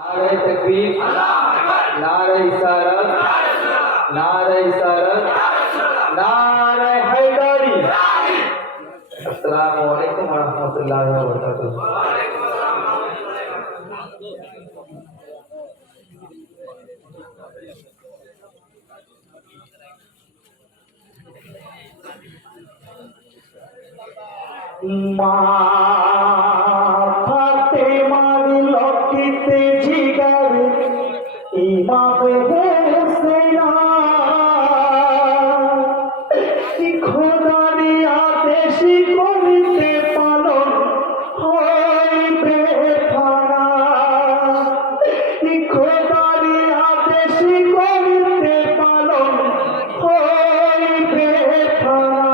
नारे तकबीर, नारे इशारत, नारे इशारत, नारे हैदरी। अस्सलामु अलैकुम वरहमतुल्लाहि वबरकातुहू। মা ফাতেমার লকিতে জিগার ইমাম হোসেন খোদার আদেশ করিতে পালন হইবে থানা। খোদার আদেশ করিতে পালন হইবে থানা।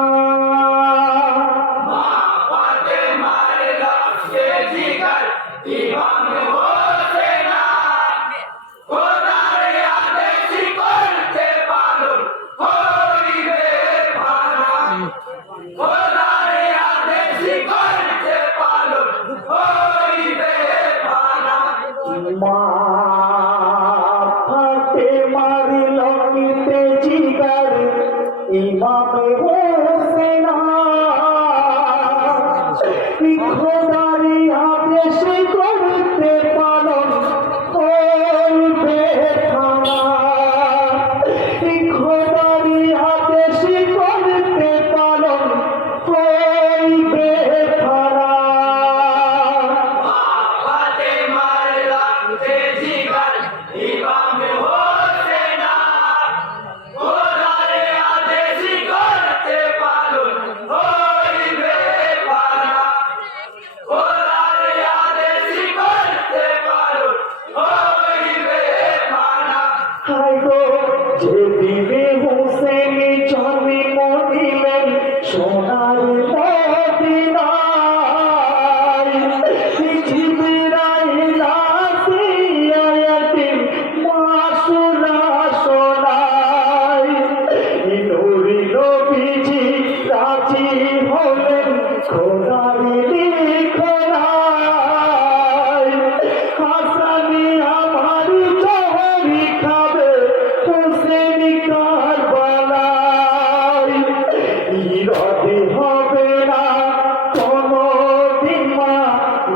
মা ফাতেমার লকিতে জিগার ইমাম হোসেন খোদার আদেশ করতে পালন হইবে থানা। খোদার আদেশ করতে পালন হইবে থানা। যেদিনে হোসেন জন্ম নিলেন সোনার মদিনায়, জিবরাইল আসিয়া এতিম মাসুরা শোনায়। নূরি নবীজি রাজি হলেন খোদার লিখনায়। হাসানি আমার জহরি খাবে হোসেন কারবালায়। ইরদে হবে না কোনো দিন মা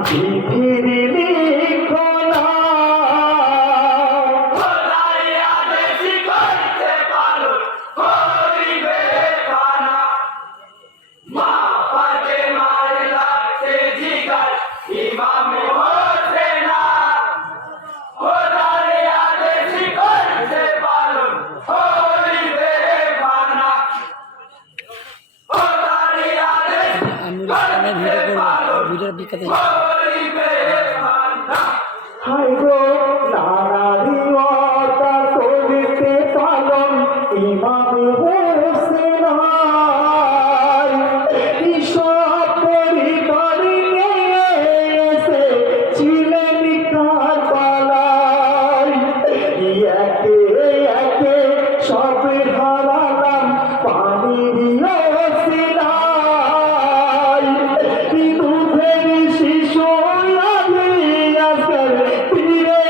বিধির লিখনা। হাই গো নারীওয়াতা করিতে পালন ইমাম হোসেন সব পরিবার নিয়ে এসেছিলেন কারবালায়। একে একে সব হারালাম পানির ওসিলায়। দুধের শিশু আজকের ফিরে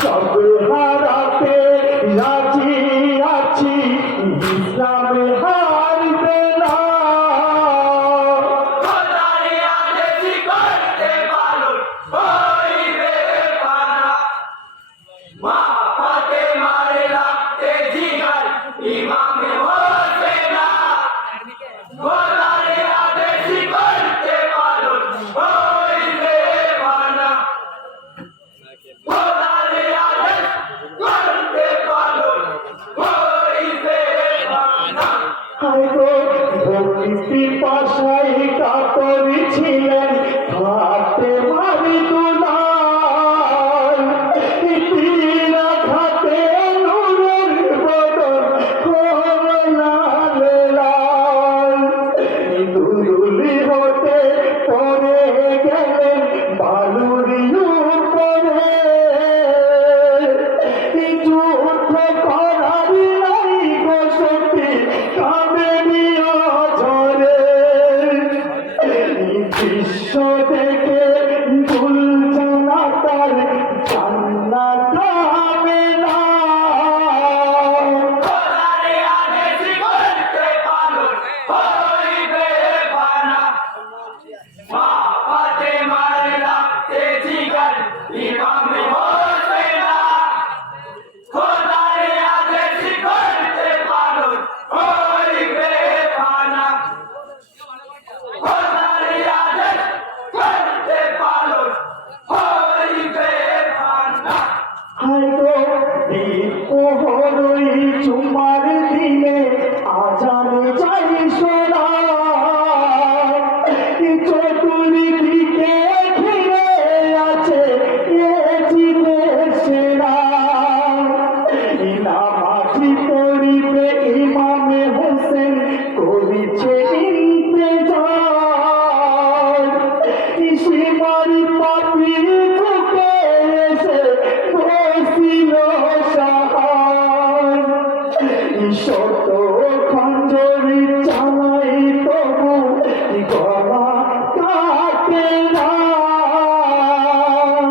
সব হারাতে রাজি আছি, ইসলাম হারবে না। খোদারে আদেশ করতে পালন হইবে ফানা। মা ফাতেমার রক্তে জিগার ইমাম হোসেনা। খোদারে আদেশ করতে পালন হইবে ফানা। খোদারে আদেশ করতে পালন হইবে ফানা। হায়গো ভক্তি পাশাই কাতর ছিলেন ফাতেমার দুলাল, তীর আঘাতে নূরের বদন হলো লাল লাল। দুলুলি হতে পড়ে গেলেন বালুর উপরে, যুদ্ধ করার নাই গো শক্তি কাঁদেনি অঝরে। দৃশ্য দেখে গুলজানা তার কান্না থামে না। খোদারে আদেশ করতে পালন হইবে ফানা। মা ফাতেমার রক্তে জিগার ইমাম হোসেনা। খোদারে আদেশ করতে পালন হইবে ফানা। খোদারে আদেশ করতে পালন হইবে ফানা। হায়গো প্রহরই চুমার দিনে আজান যাই সোনা, চতুর্দিকে ঘিরে আছে এ জীবের সেনা। নামাজি পড়িবে ইমামে হোসেন করিছে ইন্তেজার, সীমারি পাপি ঢুকে এসে বসিল সাহার। শত খঞ্জরি চালাই তবু গলা কাটে না।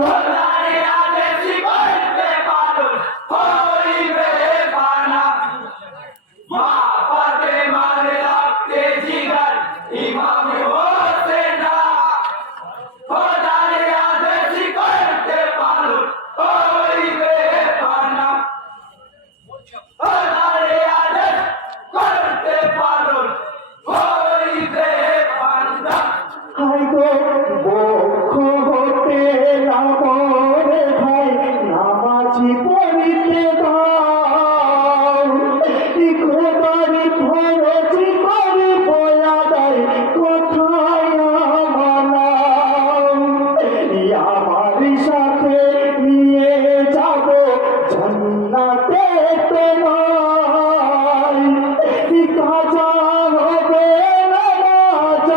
খোদারে আদেশ করতে পালন হইবে ফানা। মা ফাতেমার রক্তে জিগার ইমাম হোসেনা। খোদারে আদেশ করতে পালন হইবে ফানা। খোদারে আদেশ করতে পালন হইবে ফানা। হায়গো বক্ষ হতে নামরে ভাই নামাজি পড়িতে দাও, খোদার খরচ করে পয়া দেয় কোথায় মানাও। আমার সাথে নিয়ে যাব জান্নাতে তোমায়, কাজা হবে না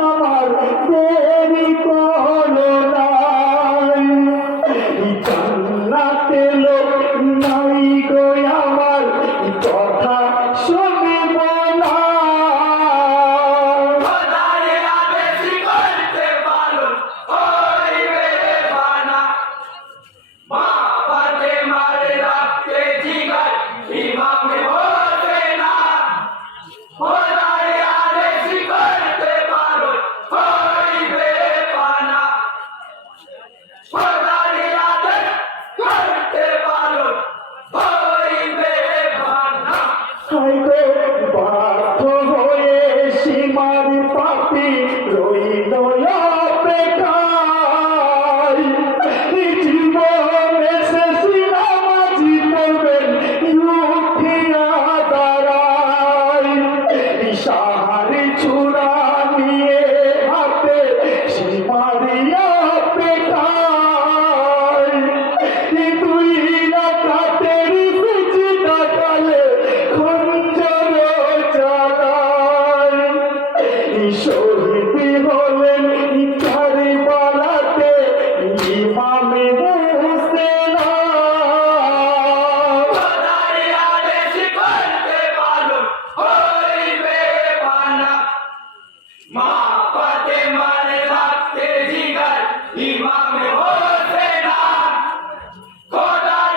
আমার দেরি করো নাই। জান্নাতে লোক নাই গো আমার কথা শুনিব না। খোদারে আদেশ করতে পালন হইবে ফানা। মা ফাতেমার রক্তে জিগার ইমাম হোসেনা। খোদারে আদেশ করতে পালন হইবে ফানা। খোদারে আদেশ করতে পালন হইবে ফানা। হায়গো বাধ্য হয়ে সীমার পাপি রইল অপেক্ষায়, জীবনে শেষ নামাজি পড়বেন উঠিয়া দাঁড়ায়। সাহারি চূড়া নিয়ে হাতে সীমারিয়া অপেক্ষায়, দুই রাকাতের সিজদা কালে খঞ্জর চালায়। শহীদ হলেন কারবালাতে ইমামে হোসেনা। খোদারে আদেশ করতে পালন হইবে ফানা। মা ফাতেমার রক্তে জিগার ইমাম হোসেনা। খোদারে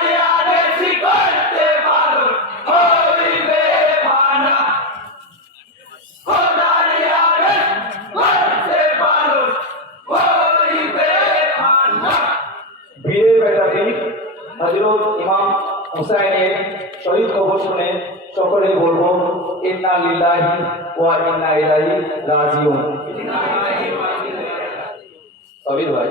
শহীদ হযরত ইমাম হুসাইনের শহীদ খবর শুনে সকলেই বলবো ইন্না লিল্লাহি ওয়া ইন্না ইলাইহি রাজিউন। সবির ভাই